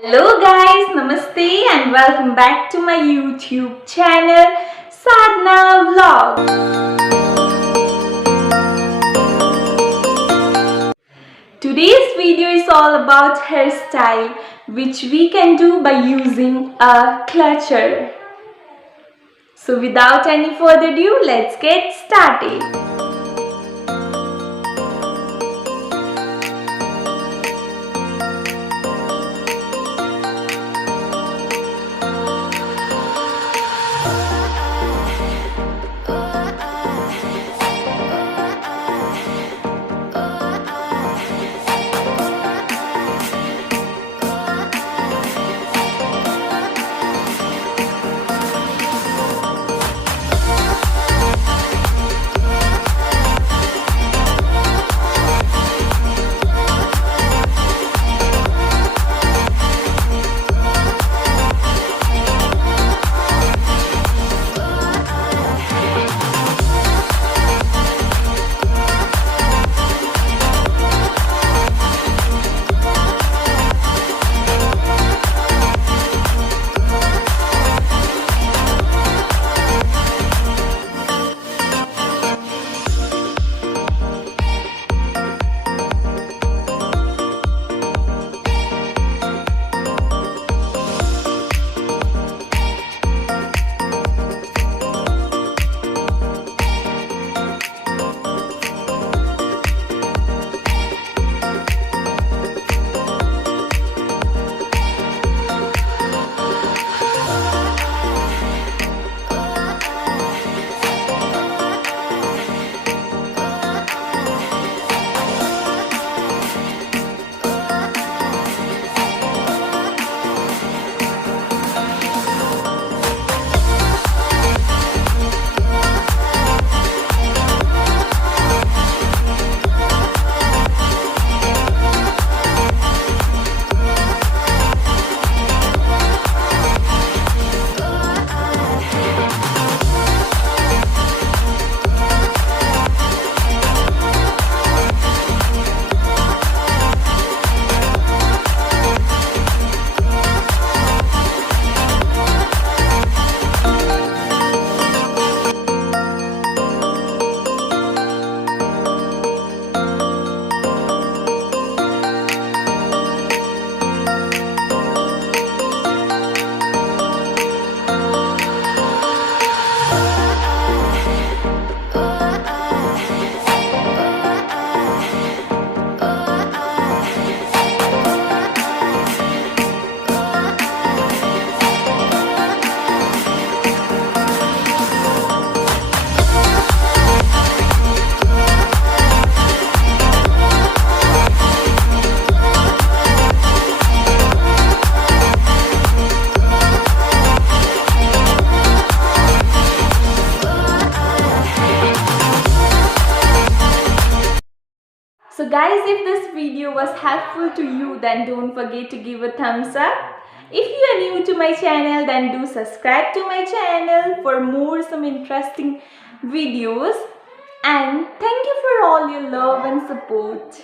Hello guys, Namaste and welcome back to my YouTube channel Sadhna Vlog. Today's video is all about hairstyle which we can do by using a clutcher. So without any further ado, let's get started. So guys, if this video was helpful to you, then don't forget to give a thumbs up. If you are new to my channel, then do subscribe to my channel for some interesting videos. And thank you for all your love and support.